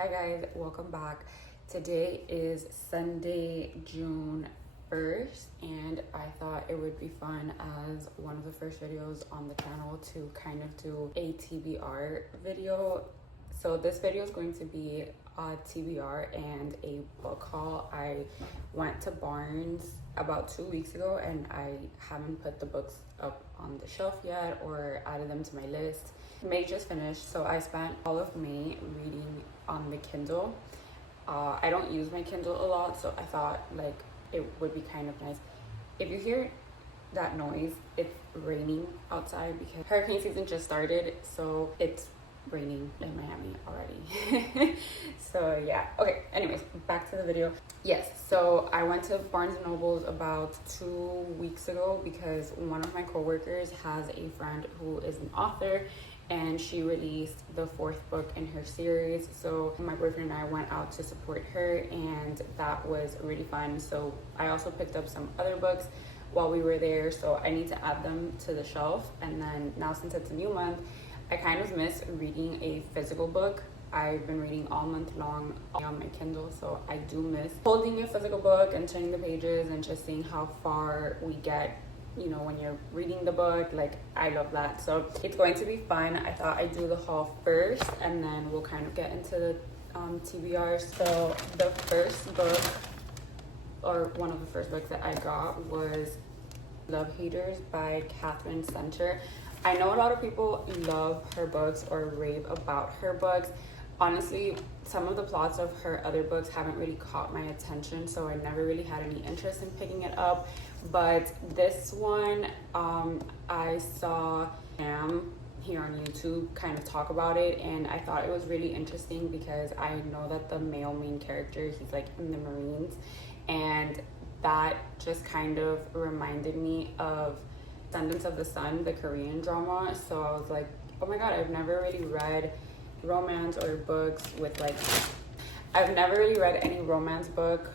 Hi guys, welcome back. Today is Sunday, June 1st, and I thought it would be fun as one of the first videos on the channel to kind of do a TBR video. So this video is going to be a TBR and a book haul. I went to Barnes about 2 weeks ago and I haven't put the books up on the shelf yet or added them to my list. May just finished, so I spent all of May reading on the Kindle. I don't use my Kindle a lot, so I thought like it would be kind of nice. If you hear that noise, it's raining outside because hurricane season just started, so it's raining in Miami already. So yeah, okay, anyways, back to the video. Yes, so I went to Barnes and Nobles about 2 weeks ago because one of my coworkers has a friend who is an author and she released the 4th book in her series. So my boyfriend and I went out to support her and that was really fun. So I also picked up some other books while we were there, so I need to add them to the shelf. And then now since it's a new month, I kind of miss reading a physical book. I've been reading all month long on my Kindle, so I do miss holding a physical book and turning the pages and just seeing how far we get, you know, when you're reading the book. Like, I love that. So it's going to be fun. I thought I'd do the haul first and then we'll kind of get into the TBR. So the first book, or one of the first books that I got, was Love Haters by Catherine Center. I know a lot of people love her books or rave about her books. Honestly, some of the plots of her other books haven't really caught my attention, so I never really had any interest in picking it up. But this one, I saw Sam here on YouTube kind of talk about it, and I thought it was really interesting because I know that the male main character, he's like in the Marines, and that just kind of reminded me of Descendants of the Sun, the Korean drama. So I was like, oh my god, I've never really read romance or books with like, I've never really read any romance book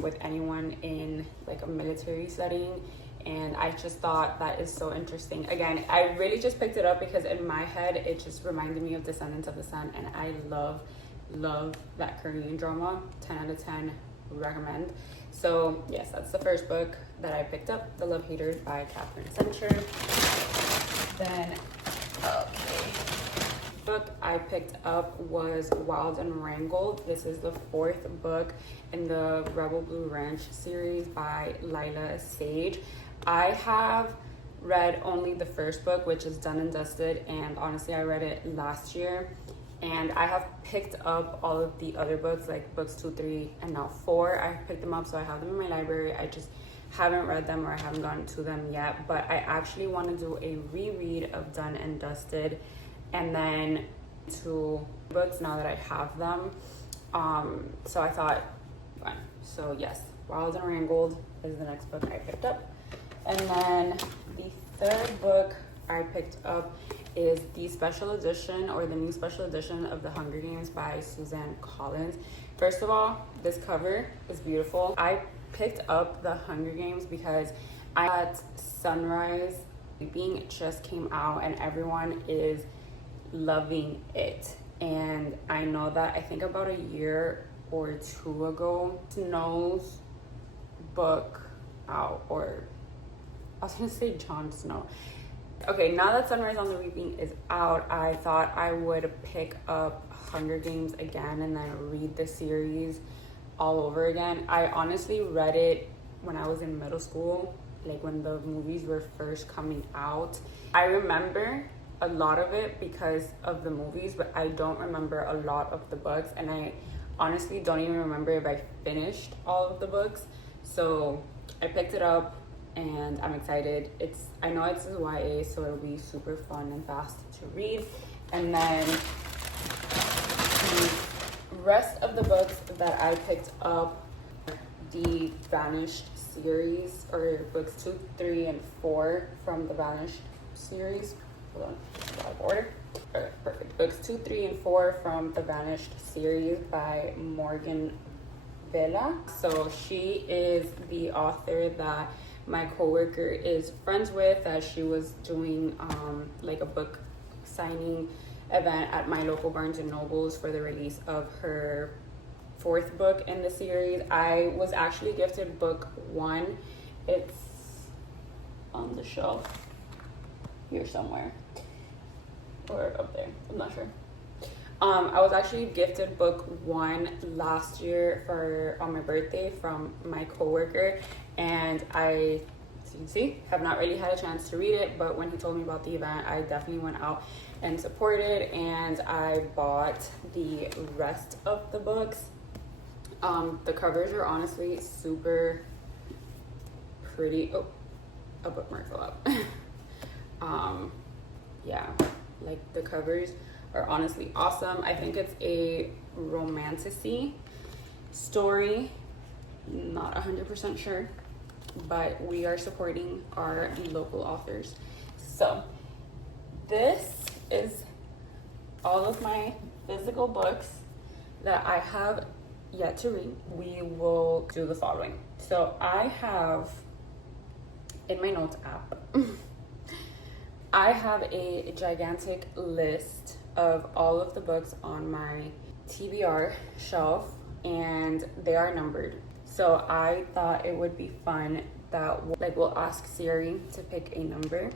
with anyone in like a military setting, and I just thought that is so interesting. Again, I really just picked it up because in my head it just reminded me of Descendants of the Sun, and I love that Korean drama. 10 out of 10 recommend. So yes, that's the first book that I picked up, The Love Haters by Catherine Center. Then book I picked up was Wild and Wrangled. This is the 4th book in the Rebel Blue Ranch series by Lila Sage. I have read only the first book, which is Done and Dusted, and honestly I read it last year. And I have picked up all of the other books, like books 2, 3, and now 4. I picked them up, so I have them in my library. I just haven't read them, or I haven't gotten to them yet. But I actually want to do a reread of Done and Dusted, and then 2 books now that I have them. So I thought, fine. So yes, Wild and Wrangled is the next book I picked up. And then the 3rd book I picked up is the special edition, or the new special edition of The Hunger Games by Suzanne Collins. First of all, this cover is beautiful. I picked up The Hunger Games because I got Sunrise Sleeping just came out and everyone is loving it. And I know that I think about a year or 2 ago, Snow's book out, or I was gonna say Jon Snow. Okay, now that Sunrise on the Reaping is out, I thought I would pick up Hunger Games again and then read the series all over again. I honestly read it when I was in middle school, like when the movies were first coming out. I remember a lot of it because of the movies, but I don't remember a lot of the books, and I honestly don't even remember if I finished all of the books. So I picked it up and I'm excited. I know it's a YA, so it'll be super fun and fast to read. And then the rest of the books that I picked up, the Vanished series, or books 2, 3, and 4 from the Vanished series. Hold on, out of order. Okay, perfect. Books 2, 3, and 4 from the Vanished series by Morgan Vela. So she is the author that my coworker is friends with, that she was doing like a book signing event at my local Barnes and Nobles for the release of her 4th book in the series. I was actually gifted book 1. It's on the shelf here somewhere, or up there, I'm not sure. I was actually gifted book 1 last year on my birthday from my coworker, and I, as you can see, have not really had a chance to read it, but when he told me about the event, I definitely went out and supported, and I bought the rest of the books. The covers are honestly super pretty. Oh, a bookmark fell out. Yeah, like the covers are honestly awesome. I think it's a romantasy story, not 100% sure, but we are supporting our local authors. So this is all of my physical books that I have yet to read. We will do the following. So I have in my notes app I have a gigantic list of all of the books on my TBR shelf, and they are numbered. So I thought it would be fun that we'll ask Siri to pick a number,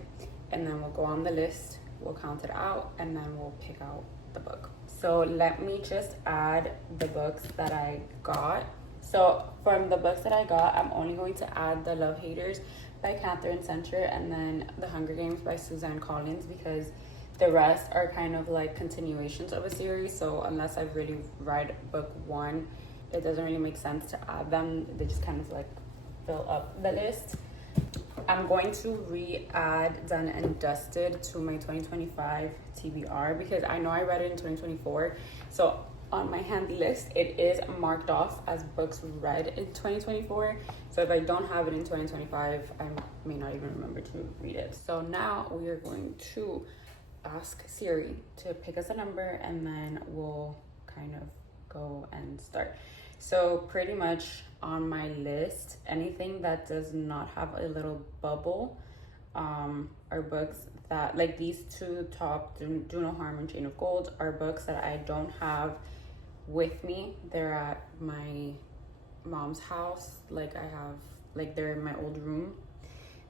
and then we'll go on the list, we'll count it out, and then we'll pick out the book. So let me just add the books that I got. So from the books that I got, I'm only going to add The Love Haters by Catherine Center and then The Hunger Games by Suzanne Collins, because the rest are kind of like continuations of a series. So unless I've really read book 1, it doesn't really make sense to add them. They just kind of like fill up the list. I'm going to re-add Done and Dusted to my 2025 TBR because I know I read it in 2024. So on my hand list, it is marked off as books read in 2024. So if I don't have it in 2025, I may not even remember to read it. So now we are going to ask Siri to pick us a number, and then we'll kind of go and start. So pretty much on my list, anything that does not have a little bubble are books that, like these two top, Do No Harm and Chain of Gold, are books that I don't have with me. They're at my mom's house. They're in my old room.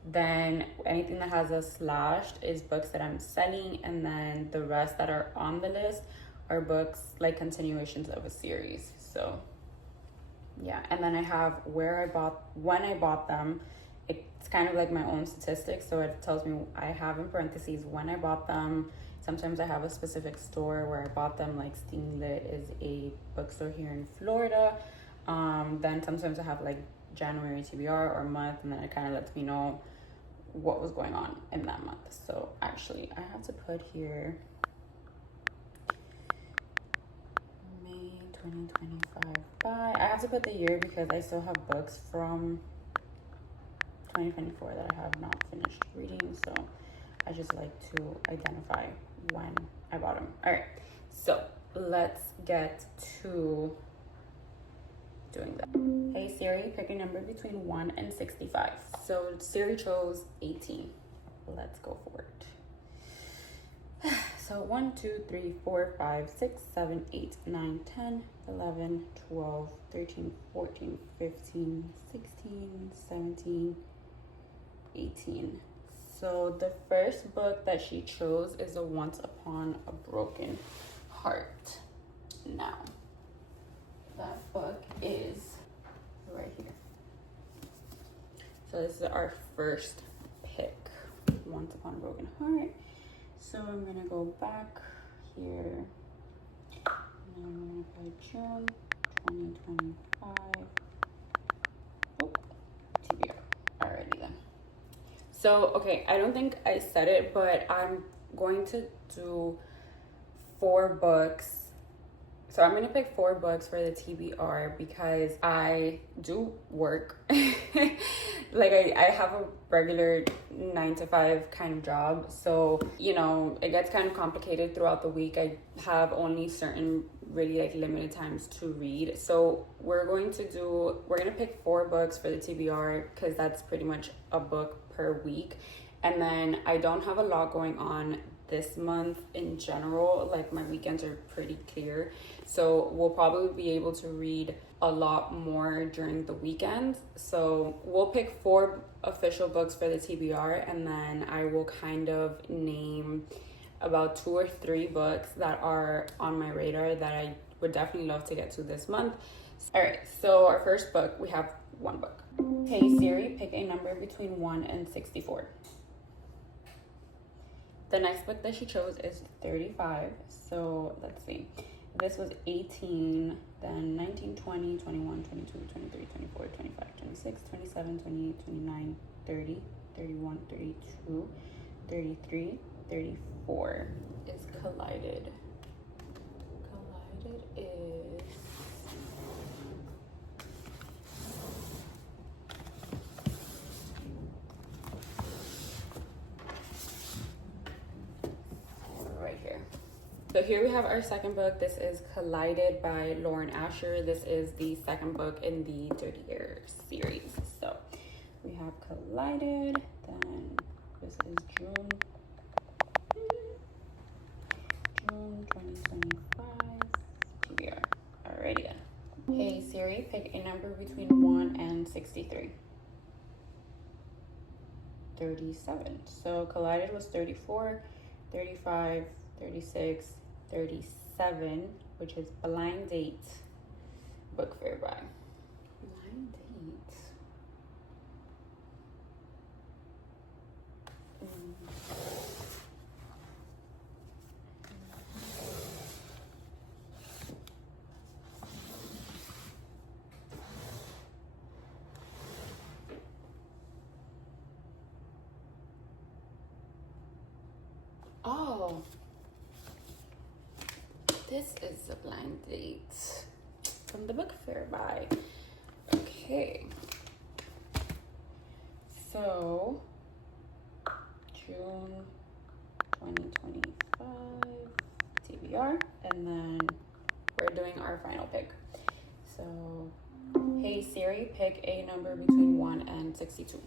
Then anything that has a slashed is books that I'm selling, and then the rest that are on the list are books like continuations of a series. So yeah, and then I have when I bought them. It's kind of like my own statistics, so it tells me, I have in parentheses when I bought them. Sometimes I have a specific store where I bought them, like Sting Lit is a bookstore here in Florida. Then sometimes I have like January TBR or month, and then it kind of lets me know what was going on in that month. So actually I have to put here May 2025 by, I have to put the year because I still have books from 2024 that I have not finished reading. So I just like to identify when I bought them. All right, so let's get to doing that. Hey Siri, pick a number between 1 and 65. So Siri chose 18. Let's go for it. So 1, 2, 3, 4, 5, 6, 7, 8, 9, 10, 11, 12, 13, 14, 15, 16, 17, 18. So the first book that she chose is a Once Upon a Broken Heart. Now, that book is right here. So this is our first pick, Once Upon a Broken Heart. So I'm gonna go back here, and I'm gonna put June 2025. Oh, TBR. Alrighty then. So, okay, I don't think I said it, but I'm going to do 4 books. So I'm gonna pick 4 books for the TBR because I do work. Like I have a regular 9 to 5 kind of job. So, you know, it gets kind of complicated throughout the week. I have only certain really like limited times to read. So we're gonna pick 4 books for the TBR because that's pretty much a book per week. And then I don't have a lot going on this month in general. Like my weekends are pretty clear, so we'll probably be able to read a lot more during the weekends. So we'll pick 4 official books for the TBR, and then I will kind of name about 2 or 3 books that are on my radar that I would definitely love to get to this month. All right, so our first book, we have 1 book. Hey Siri, pick a number between 1 and 64. The next book that she chose is 35. So let's see. This was 18, then 19, 20, 21, 22, 23, 24, 25, 26, 27, 28, 29, 30, 31, 32, 33, 34 is Collided. Collided is... right here. So here we have our second book. This is Collided by Lauren Asher. This is the second book in the Dirty Air series. So we have Collided, then this is June 2025 TBR. Alrighty. Hey Siri, pick a number between 1 and 63. 37. So Collided was 34, 35, 36, 37, which is Blind Date, book fair by. Blind Date. Oh, this is a Blind Date from the book fair by. Okay, so June 2025 TBR, and then we're doing our final pick. So hey Siri, pick a number between 1 and 62.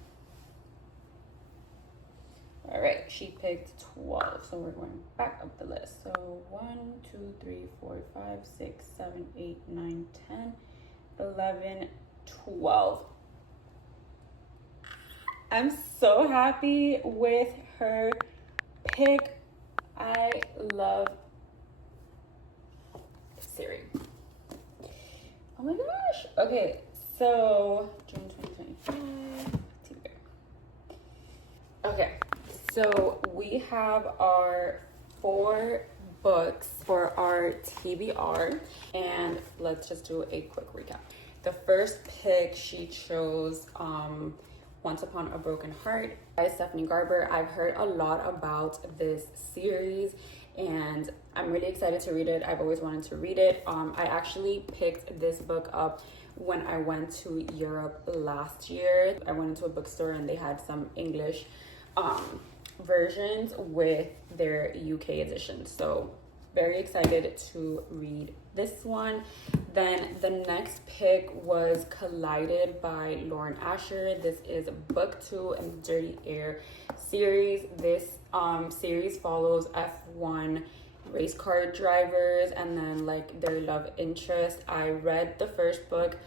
All right, she picked 12, so we're going back up the list. So 1, 2, 3, 4, 5, 6, 7, 8, 9, 10, 11, 12. I'm so happy with her pick. I love Siri. Oh my gosh. Okay, so June 2025. Okay. So we have our 4 books for our TBR, and let's just do a quick recap. The first pick she chose Once Upon a Broken Heart by Stephanie Garber. I've heard a lot about this series and I'm really excited to read it. I've always wanted to read it. I actually picked this book up when I went to Europe last year. I went into a bookstore and they had some English versions with their UK edition. So very excited to read this one. Then the next pick was Collided by Lauren Asher. This is book 2 in the Dirty Air series. This series follows F1 race car drivers and then like their love interest. I read the first book.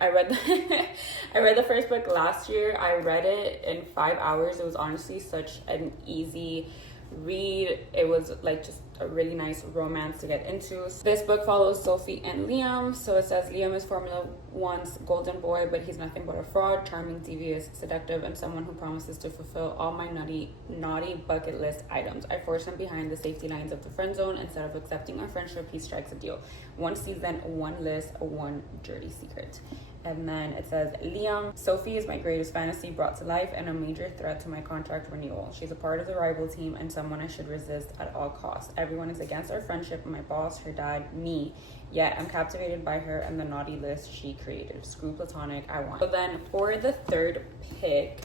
I read the first book last year. I read it in 5 hours. It was honestly such an easy read. It was like just a really nice romance to get into. This book follows Sophie and Liam. So it says Liam is Formula One's golden boy, but he's nothing but a fraud, charming, devious, seductive, and someone who promises to fulfill all my naughty bucket list items. I force him behind the safety lines of the friend zone. Instead of accepting our friendship, he strikes a deal. 1 season, 1 list, 1 dirty secret. And then it says, Liam, Sophie is my greatest fantasy brought to life and a major threat to my contract renewal. She's a part of the rival team and someone I should resist at all costs. Everyone is against our friendship, my boss, her dad, me. Yet I'm captivated by her and the naughty list she created. Screw platonic, I want. So then for the third pick,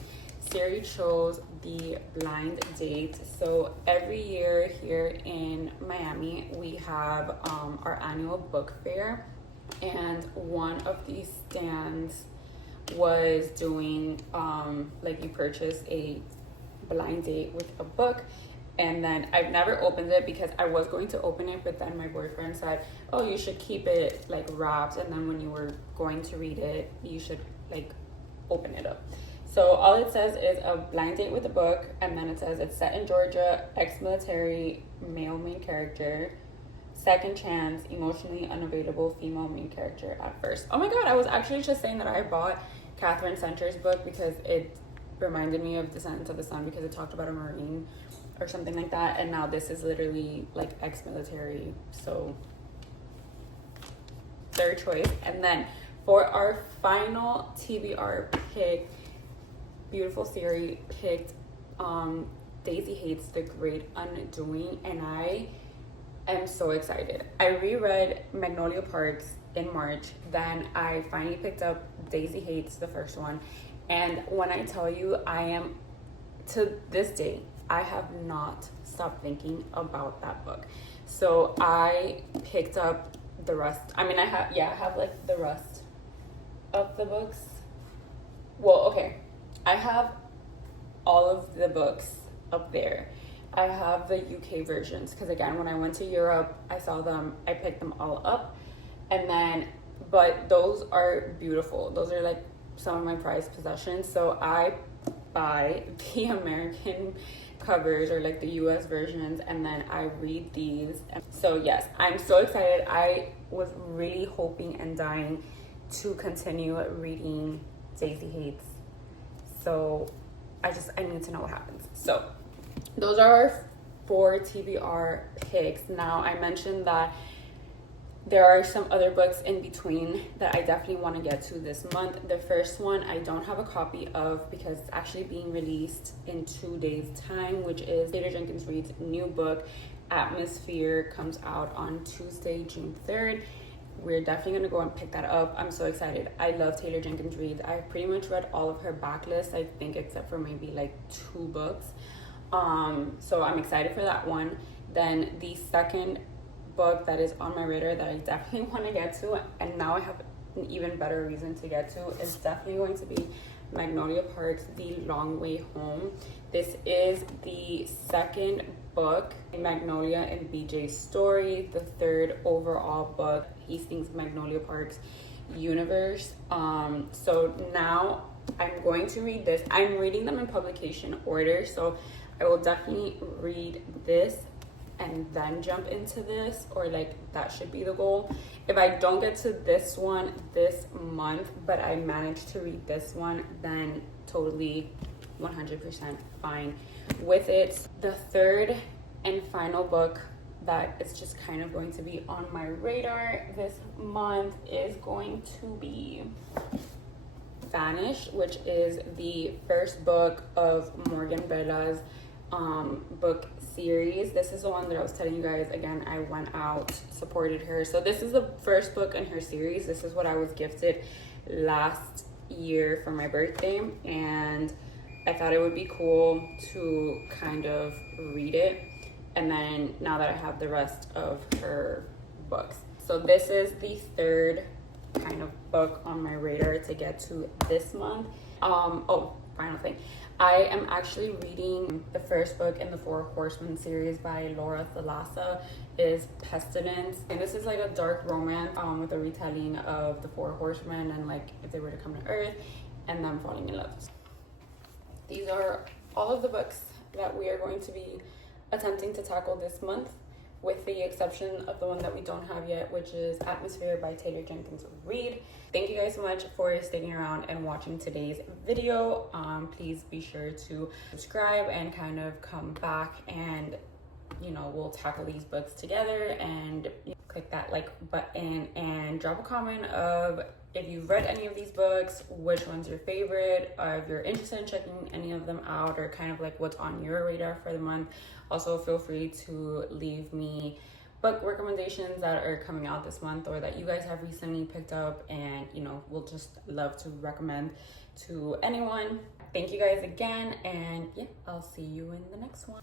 Siri chose the Blind Date. So every year here in Miami, we have our annual book fair. And one of these stands was doing like you purchase a blind date with a book, And then I've never opened it because I was going to open it, but then my boyfriend said, oh, you should keep it like wrapped, and then when you were going to read it, you should like open it up. So all it says is a blind date with a book, and then it says it's set in Georgia, ex-military, male main character, second chance, emotionally unavailable female main character at first. Oh my god, I was actually just saying that I bought Catherine Center's book because it reminded me of Descendants of the Sun, because it talked about a Marine or something like that, and now this is literally like ex-military, so third choice. And then for our final TBR pick, beautiful SIRI picked Daisy Hates the Great Undoing, and I am so excited. I reread Magnolia Parks in March, then I finally picked up Daisy Hates, the first one, and when I tell you, I am, to this day, I have not stopped thinking about that book. So I picked up the rest. I mean, I have like the rest of the books. Well, okay, I have all of the books up there. I have the UK versions because, again, when I went to Europe, I saw them, I picked them all up, and then, but those are beautiful. Those are like some of my prized possessions. So I buy the American covers or like the US versions, and then I read these. So yes, I'm so excited. I was really hoping and dying to continue reading Daisy Hates. So I need to know what happens. So those are our 4 TBR picks. Now, I mentioned that there are some other books in between that I definitely want to get to this month. The first one I don't have a copy of because it's actually being released in 2 days' time, which is Taylor Jenkins Reid's new book, Atmosphere, comes out on Tuesday, June 3rd. We're definitely going to go and pick that up. I'm so excited. I love Taylor Jenkins Reid. I've pretty much read all of her backlist, I think, except for maybe like 2 books. So I'm excited for that one. Then the second book that is on my radar that I definitely want to get to, and now I have an even better reason to get to, is definitely going to be Magnolia Parks, The Long Way Home. This is the second book in Magnolia and BJ's story, the third overall book, Hastings Magnolia Parks universe. So now I'm going to read this. I'm reading them in publication order, so I will definitely read this and then jump into this, or like that should be the goal. If I don't get to this one this month, but I manage to read this one, then totally 100% fine with it. The third and final book that is just kind of going to be on my radar this month is going to be Vanish, which is the first book of Morgan Bella's book series. This is the one that I was telling you guys, again, I went out, supported her. So this is the first book in her series. This is what I was gifted last year for my birthday, and I thought it would be cool to kind of read it, and then now that I have the rest of her books. So this is the third kind of book on my radar to get to this month. Oh, final thing, I am actually reading the first book in the 4 Horsemen series by Laura Thalassa, is Pestilence, and this is like a dark romance with a retelling of the 4 Horsemen and like if they were to come to Earth and them falling in love. These are all of the books that we are going to be attempting to tackle this month, with the exception of the one that we don't have yet, which is Atmosphere by Taylor Jenkins Reid. Thank you guys so much for sticking around and watching today's video. Please be sure to subscribe and kind of come back, and we'll tackle these books together, and click that like button and drop a comment of if you've read any of these books, which one's your favorite, or if you're interested in checking any of them out, or kind of like what's on your radar for the month. Also, feel free to leave me book recommendations that are coming out this month or that you guys have recently picked up, and we'll just love to recommend to anyone. Thank you guys again, and yeah, I'll see you in the next one.